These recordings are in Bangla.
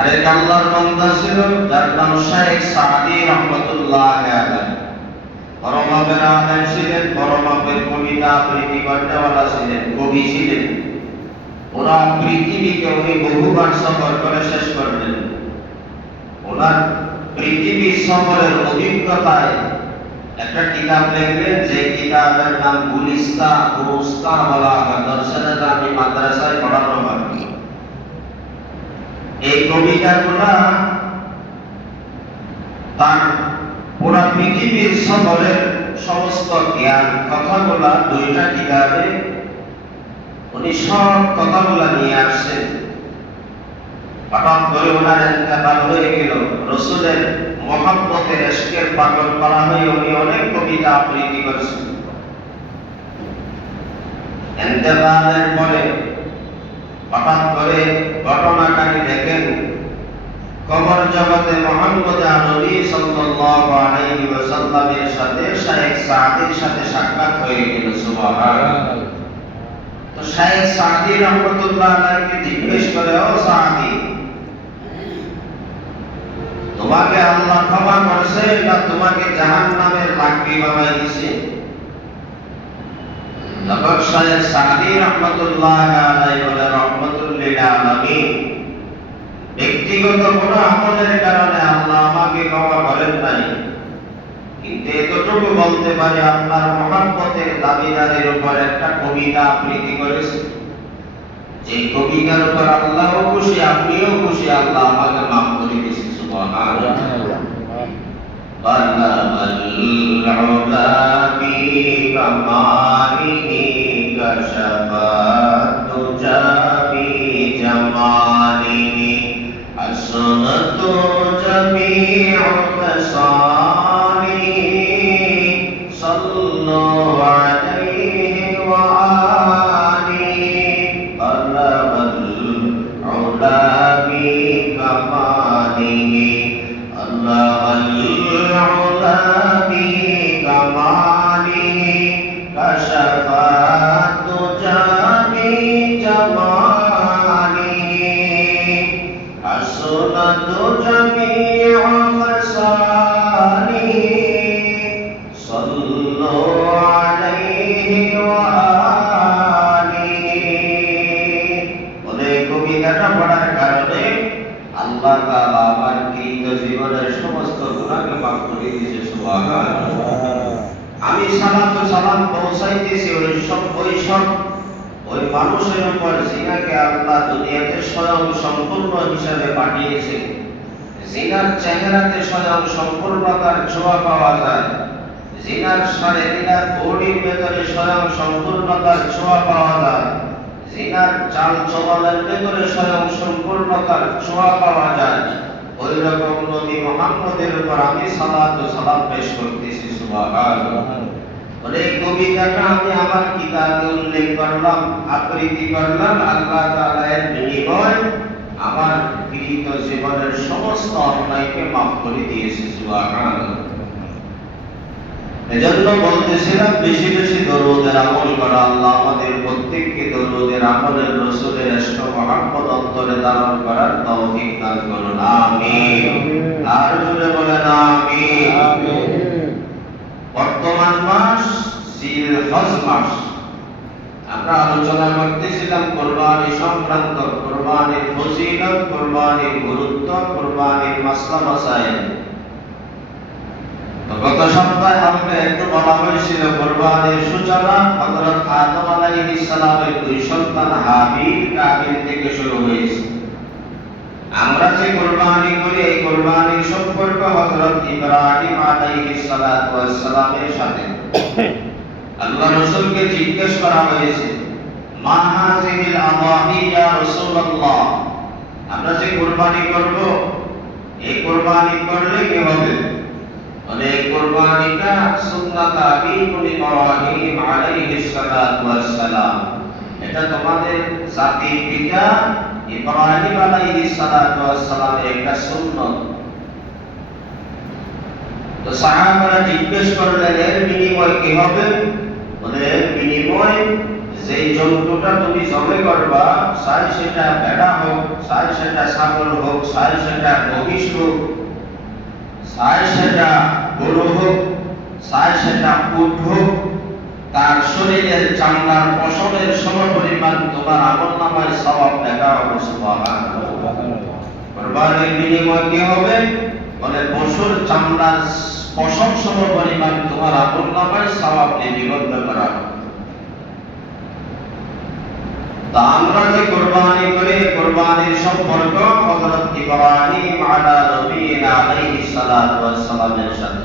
আরেক আল্লাহর বান্দা ছিল যার নাম শেখ সাদি রহমাতুল্লাহ আলাইহি। বড় মাপের আলেম ছিলেন, বড় মাপের কবিতা আবৃত্তি করতেওয়ালা ছিলেন, কবি ছিলেন। ওরা পৃথিবীকে উনি বহুবার সফর করে শেষ করলেন। ওনার পৃথিবী সফরের অভিজ্ঞতায় একটা কিতাব লিখলেন, যে কিতাবের নাম গুলিস্তা উস্তা বলা হয়, দর্শনে আমি মাদ্রাসায় পড়ানো হয়। এই কবিতাগুলা তার পুরা পৃথিবীর সফরের সমস্ত জ্ঞান কথাগুলা দুইটা কিতাবে উনি সব কথাগুলা নিয়ে আসছেন। হঠাৎ করে ওনার ইন্তেকাল হয়ে গেল। রাসূলের মহব্বতের ইশকের পাগল করা হয়ে উনি অনেক কবিতা আবৃত্তি করেছেন। ইন্তেকালের পরে হঠাৎ করে ঘটনাটাকে দেখেন, কবর জগতে মুহাম্মদ নবী সাল্লাল্লাহু আলাইহি ওয়াসাল্লামের সাথে শেখ সাদির সাথে সাক্ষাৎ হয়ে গেল। সুবহানাল্লাহ। তো শেখ সাদি রহমাতুল্লাহ আলাইহিকে জিজ্ঞেস করে, ও সাদি, তোমাকে আল্লাহ ক্ষমা করছে না তোমাকে জাহান্নামের লাকড়ি বানাই দিয়েছে? তখন শেখ সাদি রহমাতুল্লাহ আলাইহি বলে, রহমাতুল লিল আলামিন, ব্যক্তিগত কোন আমলের কারণে আল্লাহ আমাকে ক্ষমা করেন নাই, কিন্তু এতটুকু বলতে পারি আপনার মহব্বতের দাবিদারের উপর একটা কবিতা আবৃত্তি করেছে। যে কবিতার উপর আল্লাহও খুশি, আপনিও খুশি, আল্লাহ আমাকে মাফ করে দিয়েছে। সুবহানাল্লাহ। বাল্লাল উলা বি কামালিহি কাশাফাত তুজাবি জামালিহি আসনাতু জামিউ ফাসালিহি সাল্লু আলাইহি ওয়া আলিহি বাল্লাল উলা বি কামালিহি আল্লাহল উলা বি কামালিহি কাশাফাত তুজাবি জামালিহি আসনাতু জামিউ ফাসালিহি সাল্লু আলাইহি ওয়া আলিহি। বলে কবিতাটা পড়ার কারণে আল্লাহ তাআলা আমার কৃত জীবনের সমস্ত গুনাহকে মাফ করে দিয়েছে। সুবহানাল্লাহ। আমি সালাত ও সালাম পৌঁছাইতেছি ওই মানুষের উপর জিনাকে আল্লাহ দুনিয়াতে স্বয়ং সম্পূর্ণ হিসাবে পাঠিয়েছে। জিনার চেহারাতে স্বয়ং সম্পূর্ণতার ছোঁয়া পাওয়া যায়। জিনার শারীরিক বডির ভেতরে স্বয়ং সম্পূর্ণতার ছোঁয়া পাওয়া যায়। জিনার চাল চলনের ভেতরে স্বয়ং সম্পূর্ণতার ছোঁয়া পাওয়া যায়। ওই রকম নবী মুহাম্মদের উপর আমি সালাত ও সালাম পেশ করতেছি। সুবহানাল্লাহ। এই কবিতাটা আমি আমার কিতাবে উল্লেখ করলাম, আবৃত্তি করলাম। আল্লাহ তাআলা এর বিনিময়ে আমার কৃত জীবনের সমস্ত অন্যায়কে মাফ করে দিয়েছে। সুবহানাল্লাহ। এজন্য বলতেছিলাম বেশি বেশি দরুদের আমল করা। আল্লাহ আমাদের প্রত্যেককে দরুদের আমলের রাসূলের ইশক ও মহব্বত অন্তরে ধারণ করার তৌফিক দান করুন। আমিন। আর জোরে বলেন আমিন। আমিন। বর্তমান মাস জিলহজ মাস। আমরা আলোচনা করতেছিলাম কুরবানি সংক্রান্ত, কুরবানির ফজিলত, কুরবানির গুরুত্ব, কুরবানির মাসলা মাসাইল। গত সপ্তাহে আমাকে একটু বলা হয়েছিল কুরবানির সূচনা হযরত আদম আলাইহিস সালামের দুই সন্তান হাবিল কাবিল থেকে শুরু হয়েছে। আমরা যে কুরবানি করি এই কুরবানির সম্পর্ক হযরত ইব্রাহিম আলাইহিস সালাতু ওয়াস সালামের সাথে। আল্লাহ রাসূলকে জিজ্ঞেস করা হয়েছে, মা হাযিহিল আযাহি ইয়া রাসূলুল্লাহ, আমরা যে কুরবানি করব এই কুরবানি করলে কি হবে? বলে কুরবানিটা সুন্নাত আবিকুল ইব্রাহিম আলাইহিস সালাতু ওয়াস সালাম, এটা তোমাদের জাতির পিতা ইব্রাহিম আলাইহিস সালাতু ওয়াস সালামের একটা সুন্নাত। তো সাহাবারা জিজ্ঞেস করলেন এর বিনিময় কি হবে? বলে এর বিনিময় যেই জন্তুটা তুমি জবে করবা, চাই সেটা ভেড়া হোক, চাই সেটা ছাগল হোক, চাই সেটা মহিষ হোক, চাই সেটা গরু হোক, চাই সেটা উট হোক, তার শরীরের চামড়ার পশমের সমপরিমাণ তোমার আমলনামায় সওয়াব লেখা হবে। সুবহানাল্লাহ। কুরবানির বিনিময় কি হবে? বলে পশুর চামড়ার পশম সমপরিমাণ তোমার আমলনামায় সওয়াব লিপিবদ্ধ করা হবে। তা আমরা যে কুরবানি করি, কুরবানির সম্পর্ক হযরত ইব্রাহিম আলা নবিয়িনা আলাইহিস সালাতু ওয়াস সালামের সাথে।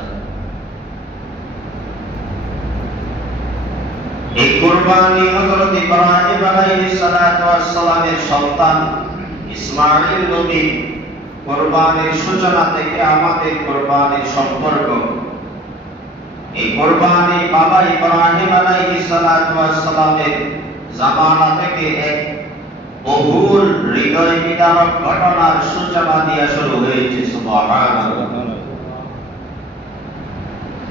এই কুরবানি হযরত ইব্রাহিম আলাইহিস সালাতু ওয়াস সালামের সন্তান ইসমাঈল নবী কুরবানির সূচনা থেকে আমাদের কুরবানির সম্পর্ক। এই কুরবানি বাবা ইব্রাহিম আলাইহিস সালাতু ওয়াস সালামের জামানা থেকে এক বহুল হৃদয় বিদারক ঘটনার সূচনা দিয়ে শুরু হয়েছে। সুবহানাল্লাহ।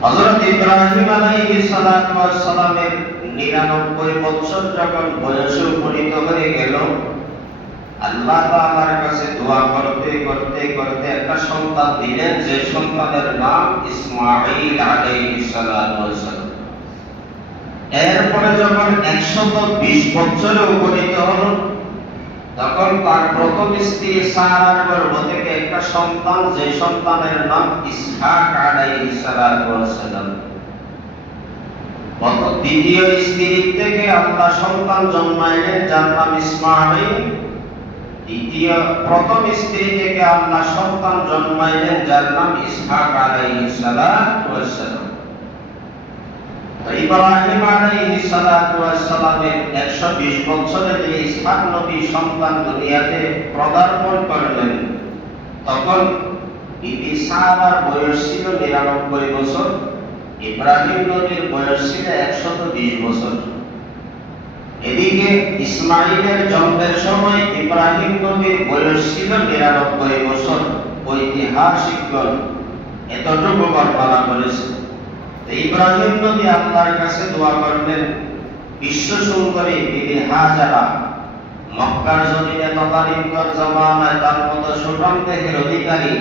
হযরত ইব্রাহিম আলাইহিস সালাতু ওয়াস সালামের 99 বছর যখন বয়সে উপনীত হয়ে গেল, আল্লাহ তাআলার কাছে দোয়া করতে করতে করতে একটা সন্তান দিলেন, যে সন্তানের নাম ইসমাঈল আলাইহিস সালাতু ওয়াস সালাম। এরপরে যখন 120 বছরে উপনীত হল, তখন তার প্রথম স্ত্রী সারার গর্ভ থেকে একটা সন্তান, যে সন্তানের নাম ইসহাক আলাইহিস সালাতু ওয়াস সালাম। দ্বিতীয় স্ত্রী থেকে আল্লাহ সন্তান জন্মাইলেন যার নাম ইসমাঈল। প্রথম স্ত্রী থেকে আল্লাহ সন্তান জন্মাইলেন যার নাম ইসহাক আলাইহিস সালাতু ওয়াস সালাম। ইব্রাহিম আলাইহিস সালাতু ওয়াস সালামের 120 বছরে যে ইসহাক নবী সন্তান দুনিয়াতে পদার্পণ করলেন, তখন বিবি সারার বয়স ছিল 99 বছর, ইব্রাহিম নবীর বয়স ছিল 120 বছর। এদিকে ইসমাঈলের জন্মের সময় ইব্রাহিম নবীর বয়স ছিল 99 বছর। ঐতিহাসিকগণ এতটুকু বর্ণনা করেছে। ইব্রাহিম নবী আল্লাহর কাছে দোয়া করলেন, বিশ্ব সুন্দরী বিবি হাজারা মক্কার জমিনে তদানীন্তন জামানায় তার মতো সুঠাম দেহের অধিকারী,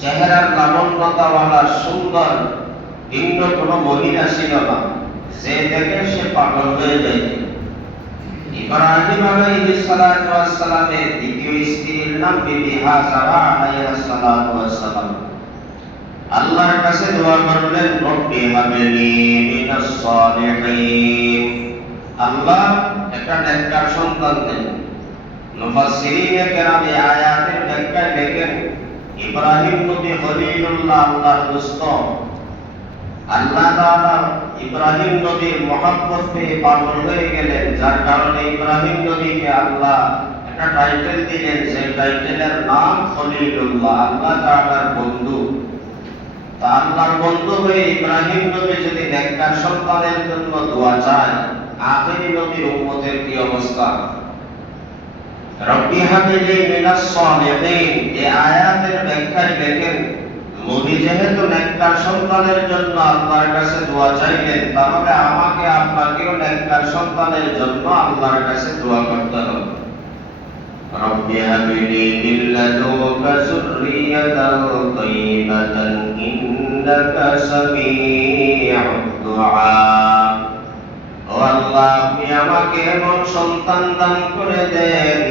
চেহারার লাবণ্যতাওয়ালা সুন্দর ভিন্ন কোনো মহিলা ছিল না, যে দেখে সে পাগল হয়ে যায়। ইব্রাহিম আলাইহিস সালাতু ওয়াস সালামের দ্বিতীয় স্ত্রীর নাম বিবি হাজারা আলাইহিস সালাতু ওয়াস সালাম। আল্লাহর কাছে দোয়া করলেন, রব্বি হাবলি মিনাস সালিহিন, আল্লাহ একটা নেককার সন্তান দেন। মুফাসসিরিনে কেরাম এই আয়াতের ব্যাখ্যায় লেখেন, ইব্রাহিম নবী খলিলুল্লাহ, আল্লাহর দোস্ত। আল্লাহ তাআলা ইব্রাহিম নবীর মহব্বত পেয়ে পাগল হয়ে গেলেন, যার কারণে ইব্রাহিম নবীকে আল্লাহ একটা টাইটেল দিলেন, সেই টাইটেলের নাম খলিলুল্লাহ, আল্লাহ তাআলার বন্ধু। তা আল্লাহর বন্ধু হয়ে ইব্রাহিম নবী যদি নেককার সন্তানের জন্য দোয়া চায়, আখেরি নবীর উম্মতের কি অবস্থা? রব্বি হাবলি মিনাস সালিহিন, এই আয়াতের ব্যাখ্যায় লেখেন, নবী যেহেতু নেককার সন্তানের জন্য আল্লাহর কাছে দোয়া চাইলেন, তাহলে আমাকে আপনাকেও নেককার সন্তানের জন্য আল্লাহর কাছে দোয়া করতে হবে। রব্বি হাবলি মিন লাদুনকা যুররিয়াতান তাইয়্যিবাতান ইন্নাকা সামিউদ দুআ। ও আল্লাহ, আপনি আমাকে এমন সন্তান দান করে দেন,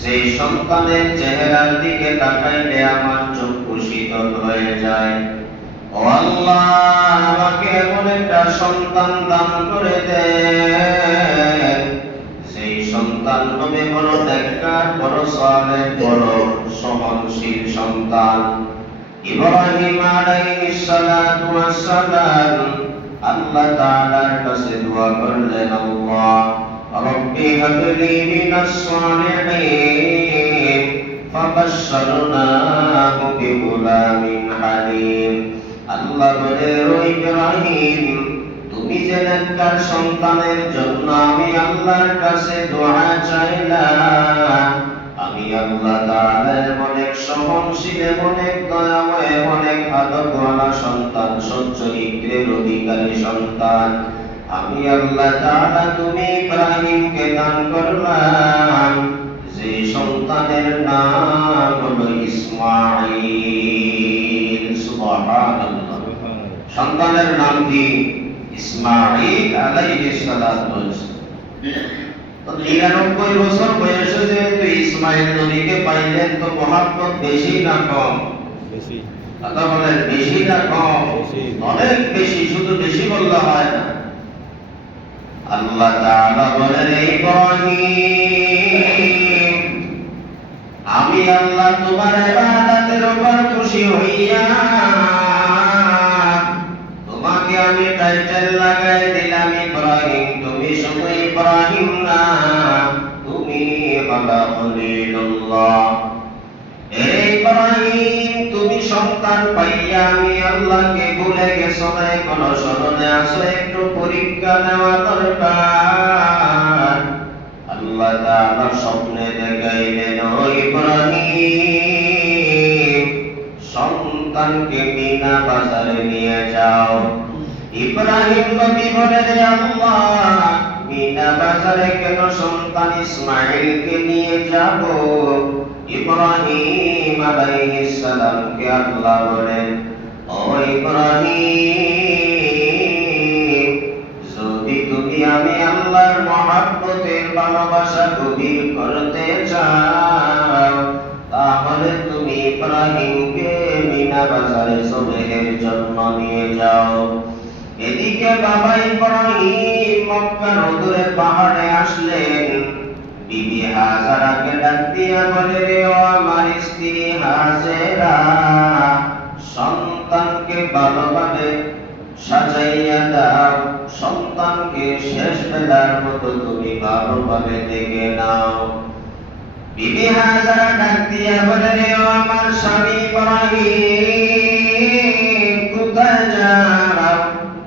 সেই সন্তানের চেহারার দিকে তাকাইলে আমার চক্ষু শীতল হয়ে যায়। ও আল্লাহ, আমাকে এমন একটা সন্তান দান করে দেন, সেই সন্তান হবে বড় নেককার, বড় সালেহ, বড় সহনশীল সন্তান। ইব্রাহিম আলাইহিস সালাতু ওয়াস সালাম আল্লাহ তাআলার কাছে দোয়া করলেন, আল্লাহ রব্বি হাবলি মিনাস সালিহিন, ফাবাশশারনাহু বিগুলামিন হালিম। আল্লাহ বলে, ও ইব্রাহিম, তুমি যে নেককার সন্তানের জন্য আমি আল্লাহর কাছে দোয়া চাইলাম, আমি আল্লাহ তাআলা অনেক সহনশীল, অনেক দয়াময়, অনেক আদরওয়ালা সন্তান, সচ্চরিত্রের অধিকারী সন্তান, আমি আল্লাহ তাআলা তুমি ইব্রাহিমকে দান করলাম যে সন্তানের নাম হলো ইসমাঈল। সুবহানাল্লাহ। সন্তানের নাম কি? ইসমাঈল আলাইহিস সালাতু ওয়াসসালাম। ৯৯ বছর বয়সে যেহেতু ইসমাঈল নবীকে পাইলেন, তো মহব্বত বেশি না কম? বেশি। কথা বলেন, বেশি না কম? অনেক বেশি। শুধু বেশি বললে হয় না। আল্লাহ তাআলা বলেন, ইব্রাহিম আমি আল্লাহ তোমার ইবাদতের উপর খুশি হইয়া তোমাকে আমি টাইটেল লাগাই দিলাম ইব্রাহিম। তুমি শুধু ইব্রাহিম না, তুমি হলো খলিলুল্লাহ। এই ইব্রাহিম তুমি সন্তান পাইয়া আমি আল্লাহকে ভুলে গেছো না, এখনো স্মরণে আছো? একটু পরীক্ষা নেওয়া দরকার। আল্লাহ তাআলা স্বপ্নে দেখাইলেন, ও ইব্রাহিম সন্তানকে মিনা বাজারে নিয়ে যাও। ইব্রাহিম নবী বলেন, হে আল্লাহ মিনা বাজারে কেন সন্তান ইসমাঈলকে নিয়ে যাব? ইব্রাহিম আলাইহিস সালামকে আল্লাহ বলেন, ও ইব্রাহিম যদি তুমি আমি আল্লাহর মহব্বতের ভালোবাসা গভীর করতে চাও, তাহলে তুমি ইব্রাহিমকে মিনা বাজারে জবেহের জন্য নিয়ে যাও। এদিকে বাবা ইব্রাহিম মক্কার অদূরে পাহাড়ে আসলেন। বিবি হাজারাকে ডাক দিয়া বলে, রে ও আমার স্ত্রী হাজেরা, সন্তানকে ভালোভাবে সাজাইয়া দাও, সন্তানকে শেষ বেলার মতো তুমি ভালোভাবে দেখে নাও। বিবি হাজারা ডাক দিয়া বলে, রে ও আমার স্বামী ইব্রাহিম কোথায় যাও?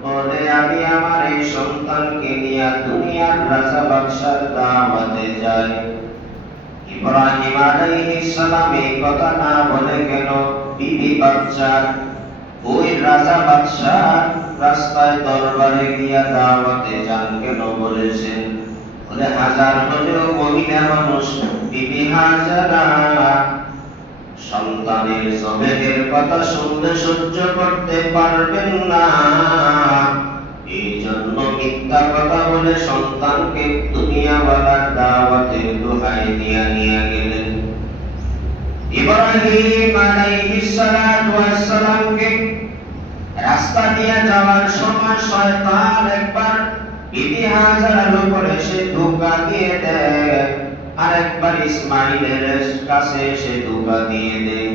বলে, আমি আমার এই সন্তানকে নিয়ে দুনিয়ার রাজা বাদশার দাওয়াতে যাই। ইব্রাহিম আলাইহিস সালাম এই কথা না বলে কেন বিবি বাদশা ওই রাজা বাদশা রাস্তায় দরবারে গিয়া দাওয়াতে যান কেন বলেছেন? বলে, হাজার হলেও মহিলা মানুষ বিবি হাজারা সন্তানের জবেহের কথা শুনলে সহ্য করতে পারবেন না, এই জন্য মিথ্যা কথা বলে সন্তানকে দুনিয়াওয়ালার দাওয়াতের দোহাই দিয়া নিয়ে গেলেন। ইব্রাহিম আলাইহিস সালাতু ওয়াসসালামকে রাস্তা দিয়ে যাওয়ার সময় শয়তান একবার বিবি হাজারার উপর এসে ধোঁকা দিয়ে দেয়, আরেকবার ইসমাঈলের কাছে এসে ধোঁকা দিয়ে দেয়,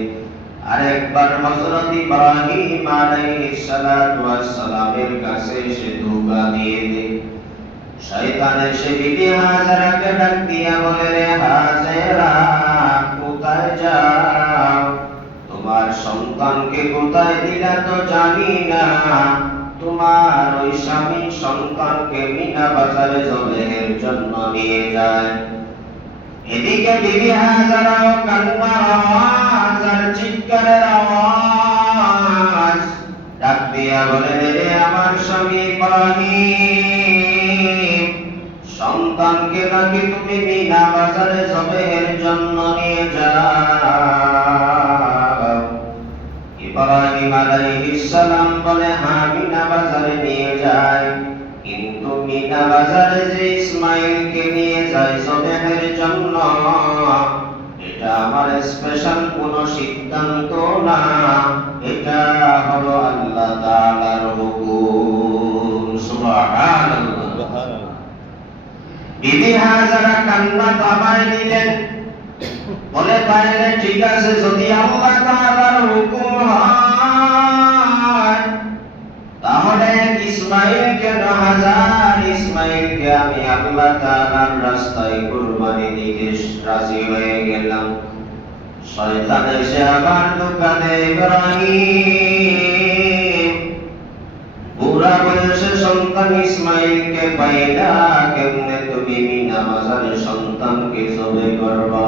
আরেকবার হযরত ইব্রাহিম আলাইহিস সালাতু ওয়াসসালামের কাছে এসে ধোঁকা দিয়ে দেয়। শয়তান এসে বিবি হাজারাকে ডাক দিয়া বলে, রে হাজেরা কোথায় যাও? তোমার সন্তানকে কোথায় দিলা তো জানি না, তোমার ওই স্বামী সন্তানকে মিনা বাজারে জবেহের জন্য নিয়ে যায়। এদিকে বিবি হাজারাও কান্নার আওয়াজ আর চিৎকারের আওয়াজ, ডাক দিয়া বলে, রে আমার স্বামী ইব্রাহিম সন্তানকে নাকি তুমি মিনা বাজারে জবেহের জন্য নিয়ে যাও। ইব্রাহিম আলাইহিস সালাম বলে, হ্যাঁ মিনা বাজারে নিয়ে যায়, কিন্তু মিনা বাজারে যে ইসমাঈলকে নিয়ে যায় জবেহের জন্য, এটা আমার স্পেশাল কোনো সিদ্ধান্ত না, এটা হলো আল্লাহ তাআলার হুকুম। সুবহানাল্লাহ। বিবি হাজারা কান্না থামায় নিলেন, বলে, তাইলে ঠিক আছে, যদি আল্লাহ তাআলার হুকুম হয় তাহলে ইসমাঈলকে ৯০০০ ইসমাঈলকে আমি আল্লাহ তাআলার রাস্তায় কুরবানি দিতে রাজি হয়ে গেলাম। শয়তান এসে আমার দোকানে, ইব্রাহিম বুড়া বয়সে সন্তান ইসমাঈলকে পাইলা কেমনে তুমি মিনা বাজারে সন্তানকে জবে করবা?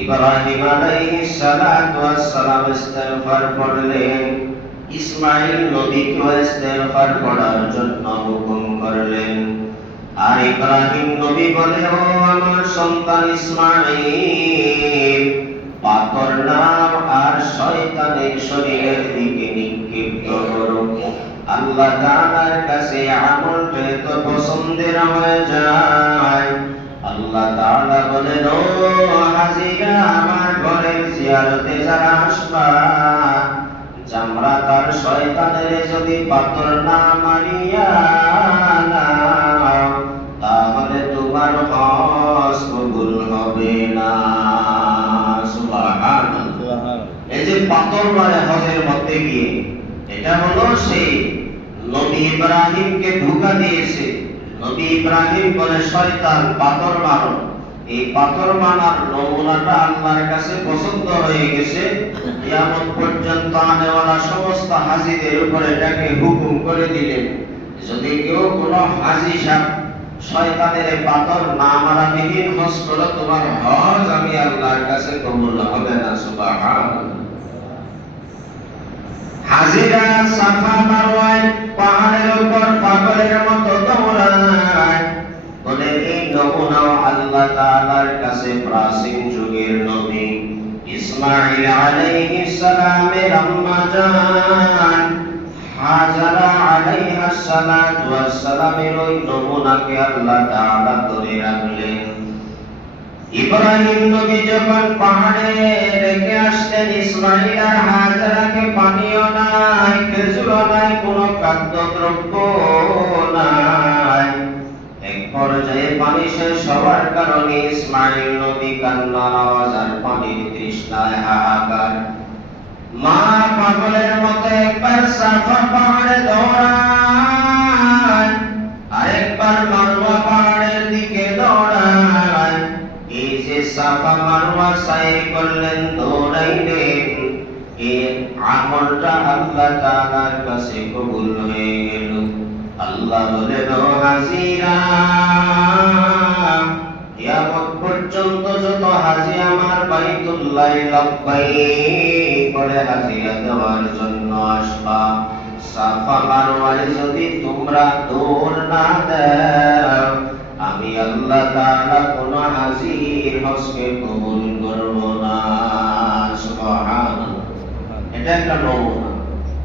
ইব্রাহিম আলাইহিস সালাতু ওয়াসসালাম ইস্তিগফার করলেন। ইসমাঈল নবীকে ইস্তিগফার করার জন্য হুকুম করলেন। আর ইব্রাহিম নবী বলে, ও আমার সন্তান ইসমাঈল, পাথর নাও আর শয়তানের শরীরের দিকে নিক্ষিপ্ত করো। আল্লাহ তাআলার কাছে আমলটা এত পছন্দের হয়ে যায়, আল্লাহ তাআলা বলেন, ও হাজিরা, আমার ঘরের জিয়ারতে যারা আসবা, জামরাত আর শয়তানের যদি পাথর না মারিয়া নাও, তাহলে তোমার হজ কবুল হবে না। সুবহানাল্লাহ। এই যে পাথর মারে হজের মধ্যে গিয়ে, এটা হলো সেই নবী ইব্রাহিমকে ধোঁকা দিয়েছে। নবী ইব্রাহিম বলে, শয়তান পাথর মারো। এই পাথর মারার নমুনাটা আল্লাহর কাছে পছন্দ হয়ে গেছে। কিয়ামত পর্যন্ত আনেওয়ালা সমস্ত হাজীদের উপর এটাকে হুকুম করে দিলেন, যদি কেউ কোনো হাজী সাহেব শয়তানের পাথর না মারা বিহীন হজ করো, তোমার হজ আমি আল্লাহর কাছে কবুল হবে না। সুবহানাল্লাহ। হাজিরা সাফা মারওয়ায় পাহাড়ের উপর পাগলের মতো দৌড়ায়, বলে এই নমুনাও আল্লাহ তাআলার কাছে প্রাচীন যুগের নবী ইসমাঈল আলাইহিস সালামের আম্মা জান হাজারা আলাইহাস সালাতু ওয়াস সালামের ওই নমুনাকে আল্লাহ তাআলা ধরে রাখলেন। ইব্রাহিম নবী যখন পাহাড়ে রেখে আসলেন ইসমাঈল আর হাজারাকে, পানিও নাই, খেজুরও নাই, কোনো খাদ্যদ্রব্য নাই। এক পর্যায়ে পানি শেষ হওয়ার কারণে ইসমাঈল নবী কান্নার আওয়াজ আর পানির তৃষ্ণায় হাহাকার। মা পাগলের মতো একবার সাফা পাহাড়ে দৌড়ায়, আরেকবার মারওয়া পাহাড়ের দিকে দৌড়ায়। এই যে সাফা মারওয়া সাই করলেন, দৌড়াইলেন, এই আমলটা আল্লাহ তাআলার কাছে কবুল হয়ে গেল। আল্লাহ বলেন, ও হাজিরা, কিয়ামত পর্যন্ত যত হাজী আমার বাইতুল্লাহ লাব্বাইক বলে হাজিরা দেওয়ার জন্য আসবা, সাফা মারওয়ায় যদি তোমরা দৌড় না দাও, আমি আল্লাহ তাআলা কোন হাজীর হজকে কবুল করব না। সুবহানাল্লাহ। এটা একটা নমুনা।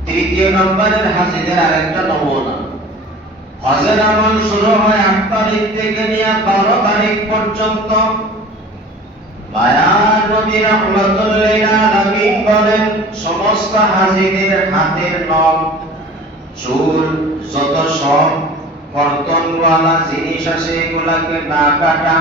তৃতীয় নম্বরের হাজীদের আরেকটা নমুনা। হজের আমল শুরু হয় ৮ তারিখ থেকে নিয়ে ১২ তারিখ পর্যন্ত। মায়ার নবী রাহমাতুল লিল আলামিন বলেন, সমস্ত হাজীদের হাতের নখ, চুল, যত সব কর্তনওয়ালা জিনিস আছে এগুলাকে না কাটা,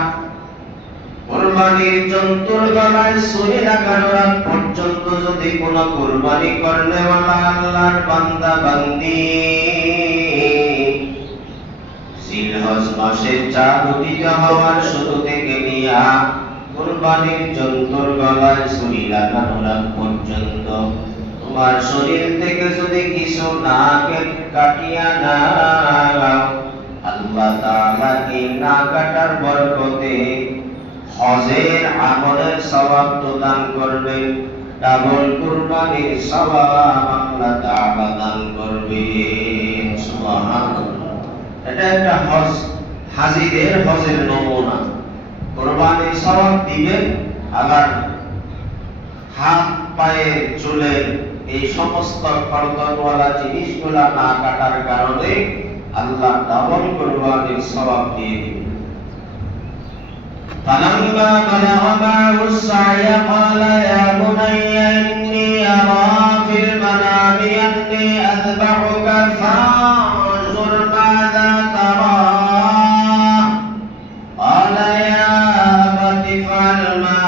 কুরবানির জন্তুর গলায় ছুরি লাগানোর আগ পর্যন্ত যদি কোনো কুরবানি করনেওয়ালা আল্লাহর বান্দা বান্দি জিলহজ মাসের চাঁদ উদিত হওয়ার শুরু থেকে নিয়ে কুরবানির জন্তুর গলায় ছুরি লাগানোর আগ পর্যন্ত তোমার শরীর থেকে যদি কিছু না কাটিয়া না, আল্লাহ তাআলা এই না কাটার বরকতে হজের আমলের সওয়াব দান করবেন, ডাবল কুরবানির সওয়াব আল্লাহ তাআলা দান করবেন। সুবহানাল্লাহ। এটা একটা হজ, হাজীদের হজের নমুনা। কুরবানির সওয়াব দিবেন, আবার হাত পায়ের চুলের এই সমস্ত খরচওয়ালা জিনিসগুলা না কাটার কারণে আল্লাহ ডাবল কুরবানির সওয়াব দিয়ে দিবেন। فلما بلغ معه السعي قال يا بني إني أرى في المنام أني أذبحك فانظر ماذا ترى قال يا أبت افعل ما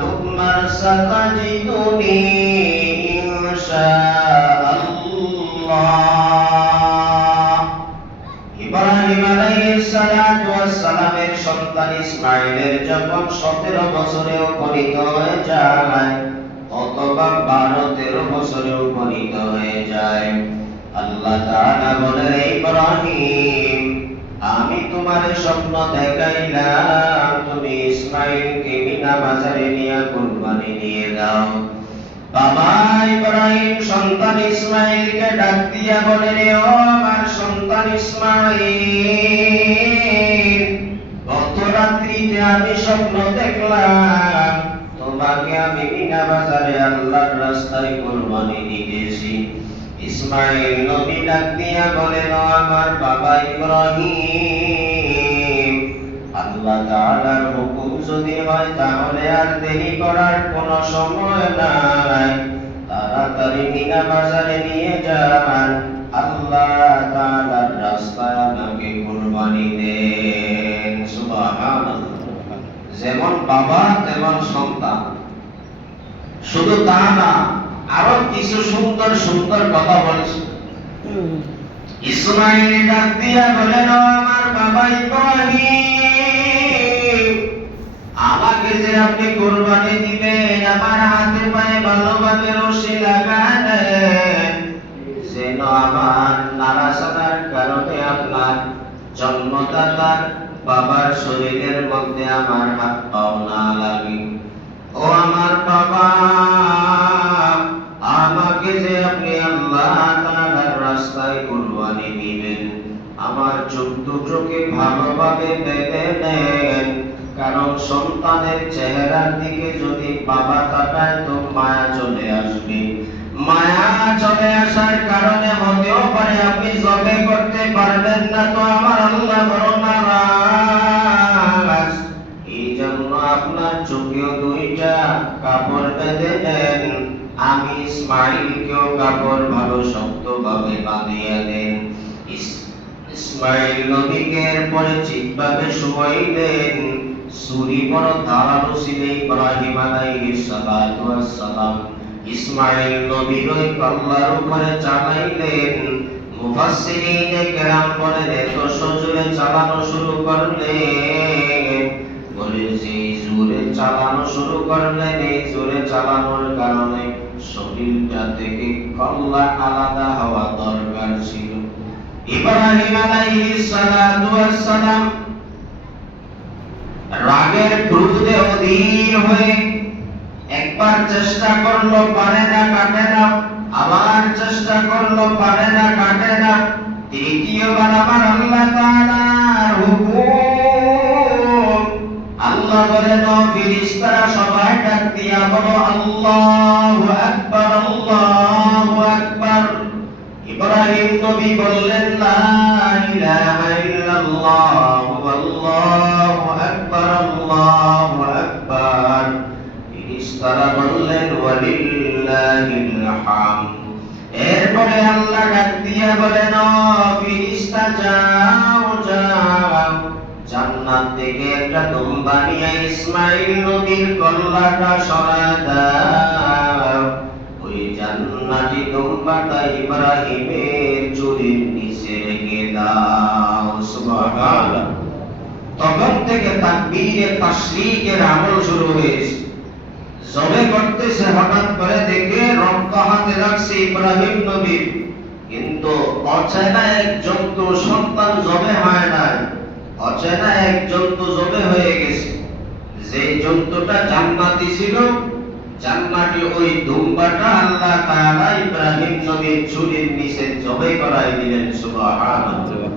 تؤمر ستجدني إن شاء الله। ইব্রাহিম আলাইহিস সালাতু ওয়াস সালামের সন্তান ইসমাঈলের যখন 17 বছরে উপনীত হয়ে যায়, অথবা 12-13 বছরে উপনীত হয়ে যায়, আল্লাহ তাআলা বলেন, ইব্রাহিম, আমি তোমার স্বপ্ন দেখাইলাম, তুমি ইসমাঈলকে মিনা বাজারে নিয়ে কুরবানি নিয়ে দাও। বাবা ইব্রাহিম সন্তান ইসমাঈলকে ডাক দিয়া বলে, রে ও আমার সন্তান ইসমাঈল, গত রাত্রিতে আমি স্বপ্ন দেখলাম তোমাকে আমি মিনা বাজারে আল্লাহর রাস্তায় কুরবানি দিয়েছি। ইসমাঈল নবী ডাক দিয়া বলেন, ও আমার বাবা ইব্রাহিম, আল্লাহ তাআলার হুকুম যদি হয় তাহলে আর দেরি করার কোনো সময় নাই, তাড়াতাড়ি মিনা বাজারে নিয়ে যান, আল্লাহ তাআলার রাস্তায় আমাকে কুরবানি দেন। সুবহানাল্লাহ। যেমন বাবা তেমন সন্তান। শুধু তা না, আরো কিছু সুন্দর সুন্দর কথা বলছে। ইসমাঈল ডাক দিয়া বলেন, ও আমার বাবা ইব্রাহিম, আমাকে যে আপনি কুরবানি দিবেন, আমার হাতে পায়ে ভালোভাবে রশি লাগালেন, যেন আমার নাড়াচাড়ার কারণে আপনার জন্মদাতার বাবার শরীরের মধ্যে আমার হাত পাও না লাগে। ও আমার বাবা, আমাকে যে আপনি আল্লাহ তাআলার রাস্তায় কুরবানি দিবেন, আমার চোখ দুটোকে ভালোভাবে বেঁধে নেন, কারণ সন্তানের চেহারার দিকে যদি বাবা তাকায় তো মায়া চলে আসবে। মায়া চলে আসার কারণে হতেও পারে আপনি জবে করতে পারবেন না, তো আমার আল্লাহ বড় নারাজ। এই জন্য আপনার চোখেও দুইটা কাপড় বেঁধে দেন, আমি ইসমাঈলকেও কাপড় ভালো শক্তভাবে বাঁধিয়ে দেন। ইসমাঈল নবীকে এরপরে ঠিকভাবে শুয়াইলেন। ছুরি বড় ধারালো ছিল ইব্রাহিম আলাইহিস সালাতু ওয়াস সালাম ইসমাঈল নবীর ওই কল্লার উপরে চালাইলেন। মুফাসসিরিনে কেরাম বলেন, এত জোরে চালানো শুরু করলেন, বলে যে জোরে চালানো শুরু করলেন, এই জোরে চালানোর কারণে শরীরটা থেকে কল্লা আলাদা হওয়া দরকার ছিল। ইব্রাহিম আলাইহিস সালাতু ওয়াস সালাম রাগের ক্রোধে অধীর হয়ে একবার চেষ্টা করলো, পারে না, কাটে না, আবার চেষ্টা করলো, পারে না, কাটে না, তৃতীয়বার আবার আল্লাহ তাআলার হুকুম। আল্লাহ বলেন, ও ফেরেশতারা সবাই ডাক দিয়া বলো, আল্লাহু আকবার, আল্লাহু আকবার। ইব্রাহিম নবী বললেন, লা ইলাহা ইল্লাল্লাহ, আল্লাহু আকবার, আল্লাহু আকবার। ফেরেশতারা বললেন, ওয়ালিল্লাহিল হামদ। এরপরে আল্লাহ ডাক দিয়া বলেন, ও ফেরেশতা যাও যাও, জান্নাত থেকে একটা দুম্বা নিয়ে ইসমাঈল নবীর কল্লাটা সরায় দাও। ওই জান্নাতি দুম্বাটা ইব্রাহিমের চুরির নিচে রেখে দাও। সুবহানাল্লাহ। তখন থেকে তাকবীরে তাশরীকের আমল শুরু হয়েছে। জবে করতেছে, হঠাৎ করে দেখে রক্ত হাতে লাগছে ইব্রাহিম নবীর, কিন্তু অচেনা এক জন্তু সন্তান জবে হয় নাই, অচেনা এক জন্তু জবে হয়ে গেছে। যে জন্তুটা জান্নাতি ছিল, জান্নাতি ওই দুম্বাটা আল্লাহ তাআলা ইব্রাহিম নবীর চুরির নিচে জবে করাই দিলেন। সুবহানাল্লাহ।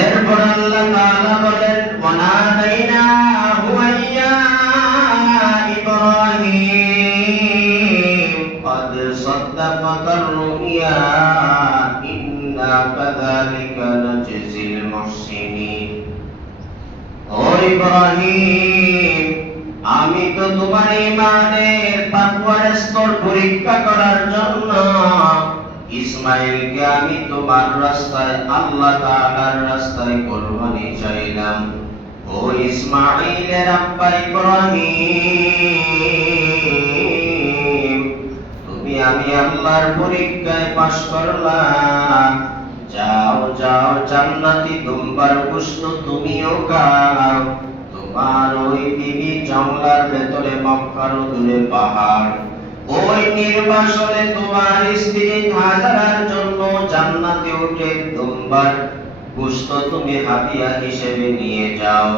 এরপর আল্লাহ তাআলা বলেন, ওয়ানাদাইনাহু ইয়া ইব্রাহিম ক্বাদ সাদ্দাকাতার রুইয়া ইন্না কাযালিকা নাজজিল মুহসিনিন। ও ইব্রাহিম, আমি তো তোমার ঈমানের তাকওয়ার স্তর পরীক্ষা করার জন্য ইসমাঈলকে আমি তোমার রাস্তায়, আল্লাহ তাআলার রাস্তায় কুরবানি চাইলাম। ও ইসমাঈলের আব্বা ইব্রাহিম, তুমি আমি আল্লাহর পরীক্ষায় পাশ করলাম। যাও যাও, জান্নাতি দুম্বার গোশত তুমিও খাও। তোমার ওই বিবি জঙ্গলার ভেতরে, মক্কার দূরে পাহাড়, ওই নির্বাসনে তোমার স্ত্রী হাজারার জন্য জান্নাতে উঠে দুম্বার গোশত তুমি হাদিয়া হিসেবে নিয়ে যাও।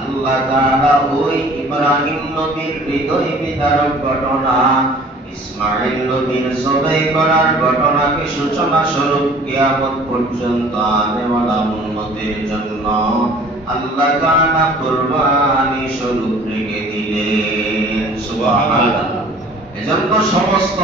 আল্লাহ তাআলা ওই ইব্রাহিম নবীর হৃদয় বিদারক ঘটনা ইসমাঈল নবীর জবাই করার ঘটনাকে সূচনা স্বরূপ কিয়ামত পর্যন্ত আনেওয়ালা উম্মতের জন্য আল্লাহ তাআলা কুরবানি স্বরূপ রেখে দিলেন। সুবহানাল্লাহ। এজন্য সমস্ত